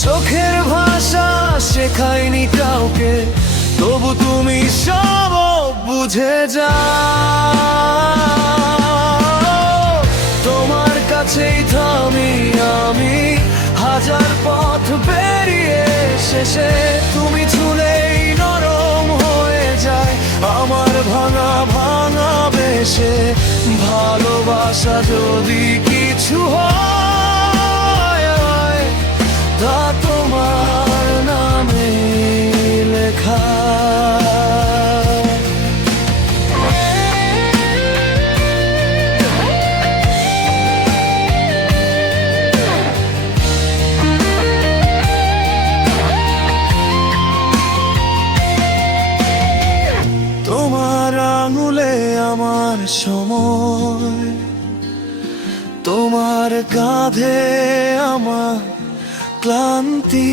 চোখের ভাষা শেখায়নি কাউকে, তবু তুমি সব বুঝে যাও। তোমার কাছেই থামি আমি, হাজার পথ পেরিয়ে শেষে তুমি ছুলেই নরম হয়ে যায় আমার ভাঙা ভাঙা বেশে। ভালোবাসা যদি কিছু হয়, তা তোমার নামে লেখা। তোমার আঙুলে আমার সময়, তোমার কাঁধে আমার ক্লান্তি।